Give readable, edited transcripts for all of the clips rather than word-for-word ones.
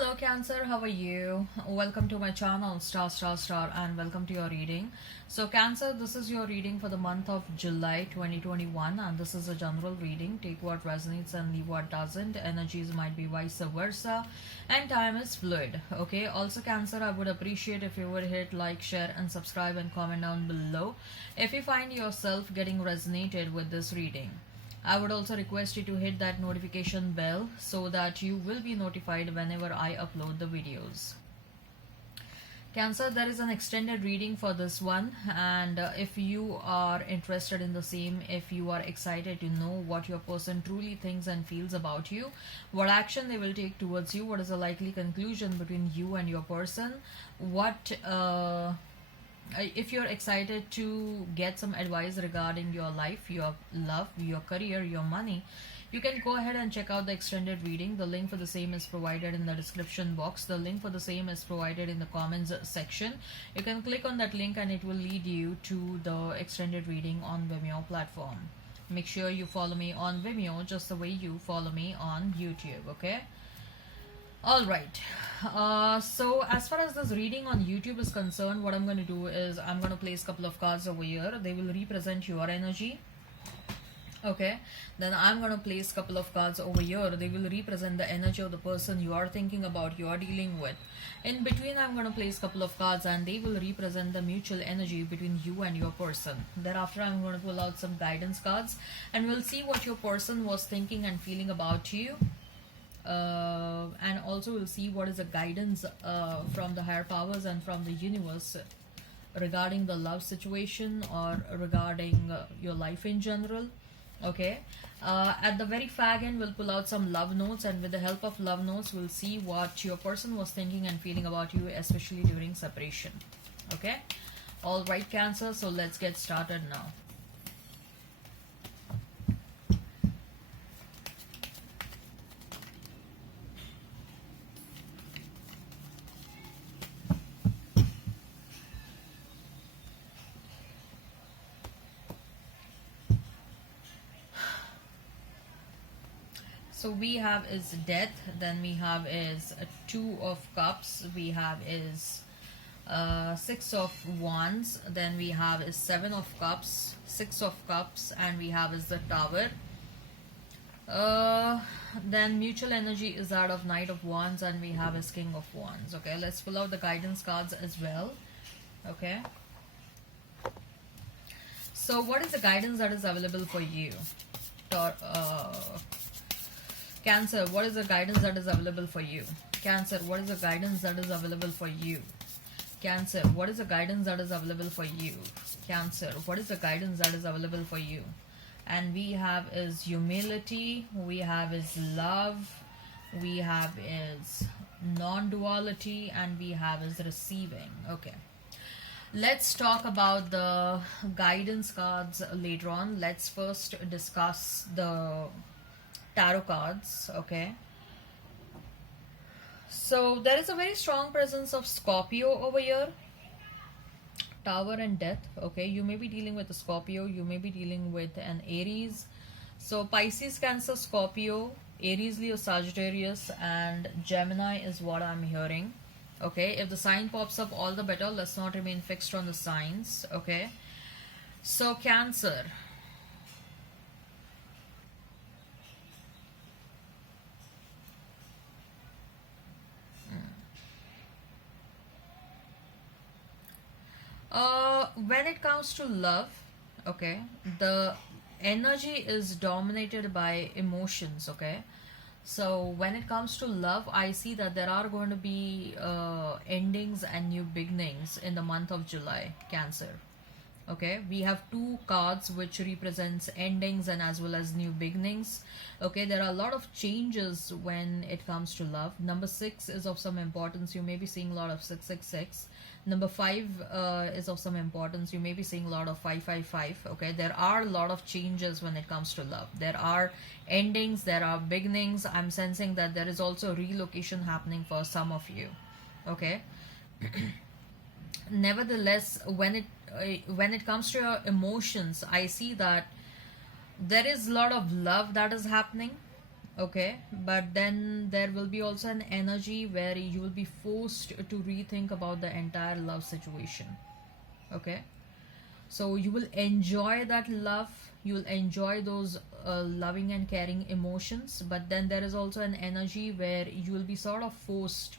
Hello Cancer, how are you? Welcome to my channel Star and welcome to your reading. So Cancer, this is your reading for the month of July 2021 and this is a general reading. Take what resonates and leave what doesn't. Energies might be vice versa and time is fluid. Okay, also Cancer, I would appreciate if you would hit like, share and subscribe and comment down below if you find yourself getting resonated with this reading. I would also request you to hit that notification bell so that you will be notified whenever I upload the videos. Cancer, there is an extended reading for this one, and if you are interested in the same, if you are excited to know what your person truly thinks and feels about you, what action they will take towards you, what is the likely conclusion between you and your person, if you're excited to get some advice regarding your life, your love, your career, your money, you can go ahead and check out the extended reading. The link for the same is provided in the description box. The link for the same is provided in the comments section. You can click on that link and it will lead you to the extended reading on Vimeo platform. Make sure you follow me on Vimeo just the way you follow me on YouTube, okay? Alright, so as far as this reading on YouTube is concerned, what I'm going to do is I'm going to place a couple of cards over here. They will represent your energy. Okay, then I'm going to place a couple of cards over here. They will represent the energy of the person you are thinking about, you are dealing with. In between, I'm going to place a couple of cards and they will represent the mutual energy between you and your person. Thereafter, I'm going to pull out some guidance cards and we'll see what your person was thinking and feeling about you. And also we'll see what is the guidance from the higher powers and from the universe regarding the love situation or regarding your life in general. Okay, at the very fag end we'll pull out some love notes, and with the help of love notes we'll see what your person was thinking and feeling about you, especially during separation. Okay, all right Cancer, so let's get started now. So we have is death, then we have is two of cups, we have is six of wands, then we have is seven of cups, six of cups, and we have is the tower. Then mutual energy is that of knight of wands, and we have is king of wands. Okay, let's pull out the guidance cards as well. Okay, so what is the guidance that is available for you? Cancer, what is the guidance that is available for you? Cancer, what is the guidance that is available for you? Cancer, what is the guidance that is available for you? Cancer, what is the guidance that is available for you? And we have is humility, we have is love, we have is non-duality, and we have is receiving. Okay, let's talk about the guidance cards later on. Let's first discuss the tarot cards. Okay, so there is a very strong presence of Scorpio over here. Tower and death. Okay, you may be dealing with a Scorpio, you may be dealing with an Aries. So Pisces, Cancer, Scorpio, Aries, Leo, Sagittarius, and Gemini is what I'm hearing. Okay, if the sign pops up, all the better. Let's not remain fixed on the signs. Okay, so Cancer, when it comes to love, okay, the energy is dominated by emotions. Okay, so when it comes to love, I see that there are going to be endings and new beginnings in the month of July, Cancer. Okay, we have two cards which represents endings and as well as new beginnings. Okay, there are a lot of changes when it comes to love. Number 6 is of some importance. You may be seeing a lot of 666. Number 5 is of some importance. You may be seeing a lot of 555. Okay, there are a lot of changes when it comes to love. There are endings, there are beginnings. I'm sensing that there is also relocation happening for some of you. Okay, nevertheless, when it comes to your emotions, I see that there is a lot of love that is happening. okay, but then there will be also an energy where you will be forced to rethink about the entire love situation, okay. So you will enjoy that love, you'll enjoy those loving and caring emotions, but then there is also an energy where you will be sort of forced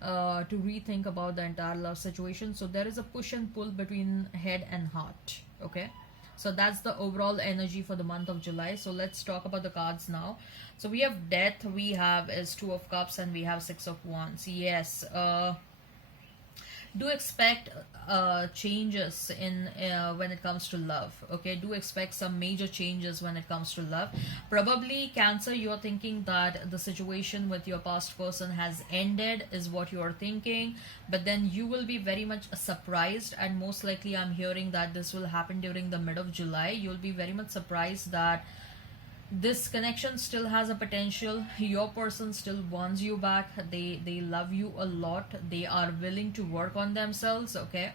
to rethink about the entire love situation. So there is a push and pull between head and heart, okay. So that's the overall energy for the month of July. So let's talk about the cards now. So we have death, we have is two of cups, and we have six of wands. Yes, do expect changes in when it comes to love, okay. Do expect some major changes when it comes to love. Probably Cancer, you're thinking that the situation with your past person has ended, is what you're thinking, but then you will be very much surprised, and most likely I'm hearing that this will happen during the mid of July. You'll be very much surprised that this connection still has a potential. Your person still wants you back. They love you a lot. They are willing to work on themselves, okay.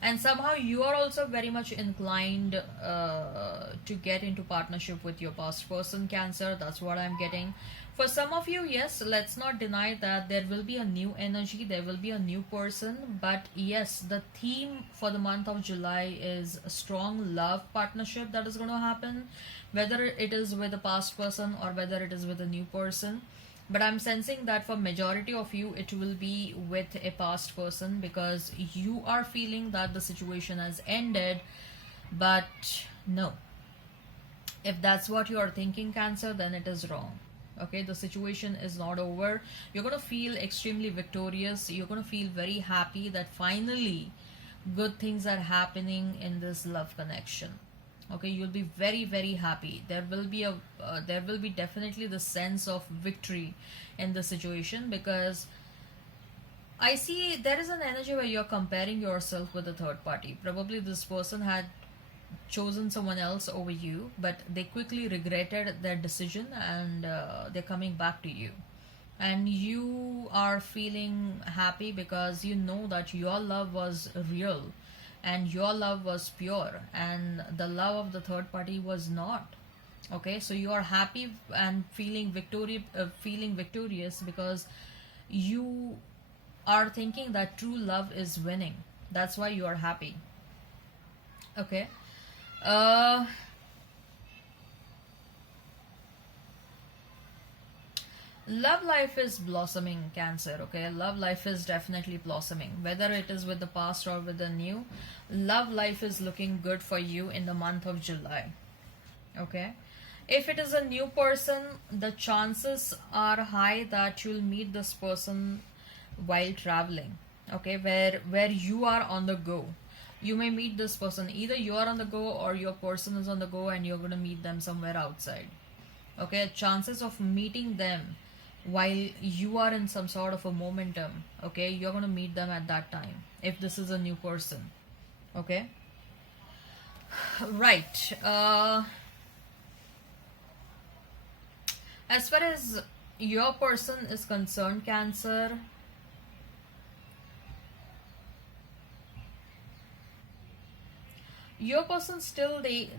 And somehow you are also very much inclined to get into partnership with your past person, Cancer. That's what I'm getting. For some of you, yes, let's not deny that there will be a new energy, there will be a new person, but yes, the theme for the month of July is a strong love partnership that is going to happen, whether it is with a past person or whether it is with a new person. But I'm sensing that for majority of you it will be with a past person, because you are feeling that the situation has ended. But no, if that's what you are thinking, Cancer, then it is wrong, okay. The situation is not over. You're going to feel extremely victorious. You're going to feel very happy that finally good things are happening in this love connection, okay. You'll be very very happy. There will be definitely the sense of victory in the situation, because I see there is an energy where you're comparing yourself with a third party. Probably this person had chosen someone else over you, but they quickly regretted their decision, and they're coming back to you. And you are feeling happy because you know that your love was real and your love was pure, and the love of the third party was not, okay. So you are happy and feeling victorious, because you are thinking that true love is winning. That's why you are happy, okay. uh Love life is blossoming, Cancer, okay. Love life is definitely blossoming, whether it is with the past or with the new. Love life is looking good for you in the month of July, okay. If it is a new person, the chances are high that you'll meet this person while traveling, okay, where you are on the go. You may meet this person, either you are on the go or your person is on the go, and you're going to meet them somewhere outside, okay. Chances of meeting them while you are in some sort of a momentum, okay, you're going to meet them at that time if this is a new person, okay. Right. As far as your person is concerned, Cancer, your person still, they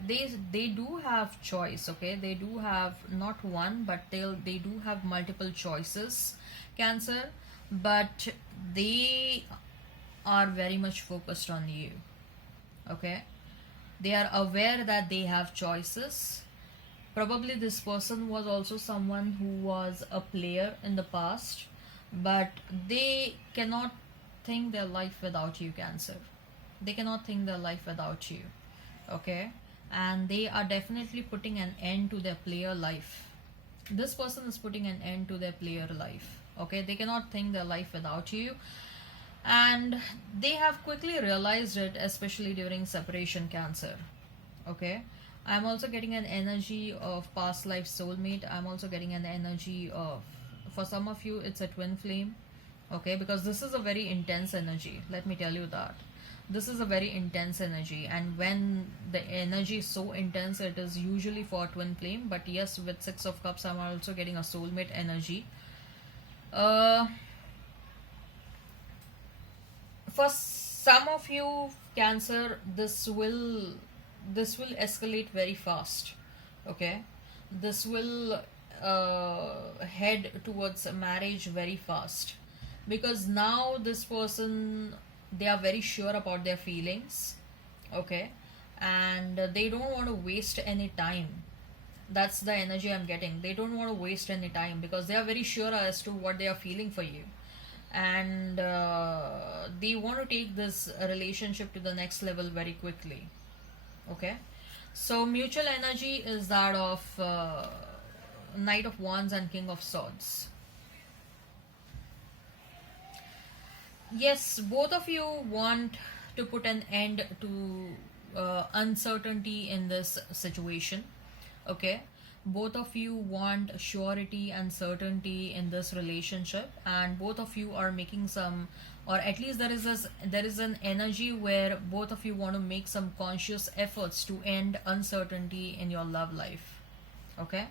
do have choice, okay. They do have not one, but they do have multiple choices, Cancer. But they are very much focused on you, okay. They are aware that they have choices. Probably this person was also someone who was a player in the past, but they cannot think their life without you, Cancer. They cannot think their life without you, okay. And they are definitely putting an end to their player life. This person is putting an end to their player life, okay. They cannot think their life without you, and they have quickly realized it, especially during separation, Cancer, okay. I'm also getting an energy of past life soulmate. I'm also getting an energy of, for some of you it's a twin flame, okay, because this is a very intense energy, let me tell you that. This is a very intense energy, and when the energy is so intense, it is usually for twin flame. But yes, with six of cups, I'm also getting a soulmate energy. uh for some of you, Cancer, this will escalate very fast, okay. This will head towards a marriage very fast, because now this person, they are very sure about their feelings, okay, and they don't want to waste any time. That's the energy I'm getting. They don't want to waste any time because they are very sure as to what they are feeling for you, and they want to take this relationship to the next level very quickly. Okay, so mutual energy is that of Knight of Wands and King of Swords. Yes, both of you want to put an end to uncertainty in this situation. Okay, both of you want surety and certainty in this relationship, and both of you are making some, or at least there is an energy where both of you want to make some conscious efforts to end uncertainty in your love life. Okay,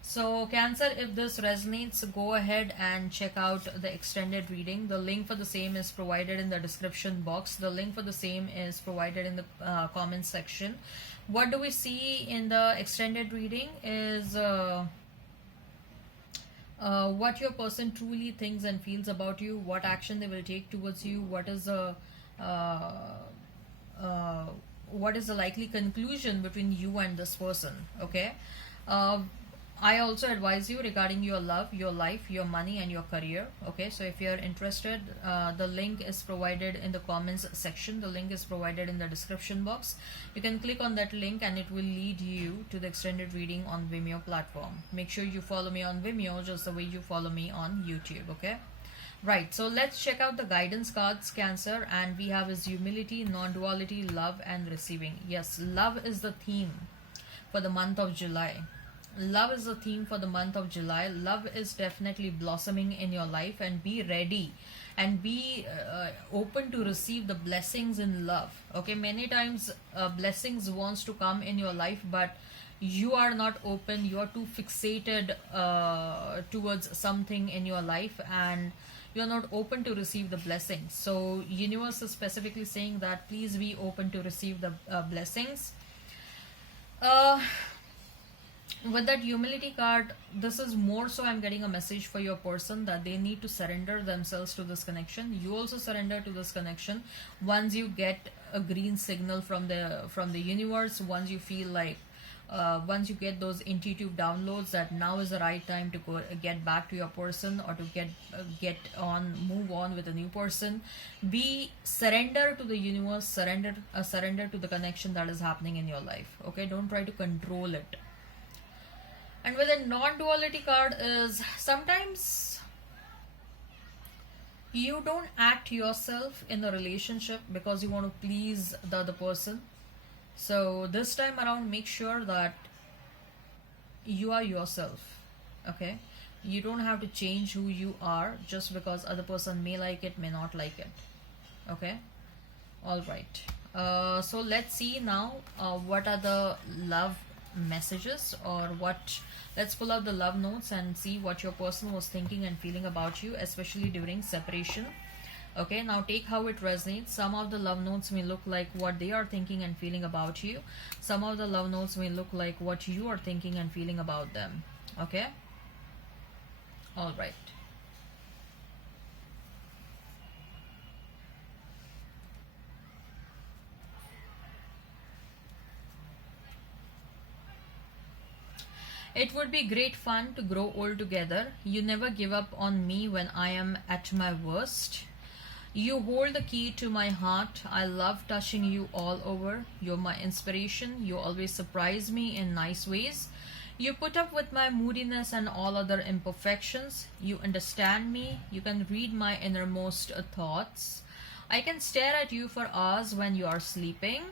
so Cancer, if this resonates, go ahead and check out the extended reading. The link for the same is provided in the description box. The link for the same is provided in the comment section. What do we see in the extended reading is what your person truly thinks and feels about you, what action they will take towards you, uh, uh, what is the likely conclusion between you and this person. Okay, uh, I also advise you regarding your love, your life, your money, and your career. Okay, so if you're interested, the link is provided in the comments section. The link is provided in the description box. You can click on that link and it will lead you to the extended reading on Vimeo platform. Make sure you follow me on Vimeo just the way you follow me on YouTube. Okay, right, so let's check out the guidance cards, Cancer, and we have is humility, non-duality, love, and receiving. Yes, love is the theme for the month of July. Love is the theme for the month of July. Love is definitely blossoming in your life, and be ready and be open to receive the blessings in love. Okay, many times blessings wants to come in your life, but you are not open. You are too fixated towards something in your life, and you are not open to receive the blessings. So universe is specifically saying that please be open to receive the blessings. uh, with that humility card, this is more so I'm getting a message for your person that they need to surrender themselves to this connection. You also surrender to this connection once you get a green signal from the universe. Once you feel like once you get those intuitive downloads that now is the right time to go get back to your person, or to move on with a new person, be surrender to the universe, surrender to the connection that is happening in your life. Okay, don't try to control it. And with a non-duality card is sometimes you don't act yourself in a relationship because you want to please the other person. So this time around, make sure that you are yourself. Okay, you don't have to change who you are just because other person may like it, may not like it. Okay, all right. So let's see now what are the love messages, or what, let's pull out the love notes and see what your person was thinking and feeling about you, especially during separation. Okay, now take how it resonates. Some of the love notes may look like what they are thinking and feeling about you. Some of the love notes may look like what you are thinking and feeling about them. Okay, all right. It would be great fun to grow old together. You never give up on me when I am at my worst. You hold the key to my heart. I love touching you all over. You're my inspiration. You always surprise me in nice ways. You put up with my moodiness and all other imperfections. You understand me. You can read my innermost thoughts. I can stare at you for hours when you are sleeping.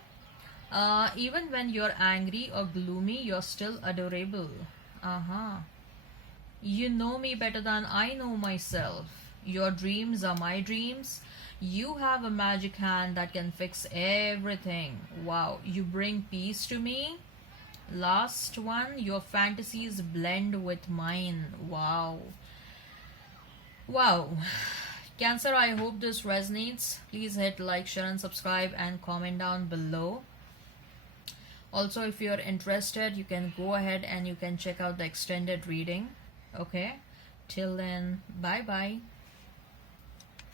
Even when you're angry or gloomy, you're still adorable. Uh-huh. You know me better than I know myself. Your dreams are my dreams. You have a magic hand that can fix everything. Wow, you bring peace to me. Last one, your fantasies blend with mine. Wow. Wow. Cancer, I hope this resonates. Please hit like, share, and subscribe, and comment down below. Also, if you're interested, you can go ahead and you can check out the extended reading. Okay, till then, bye bye.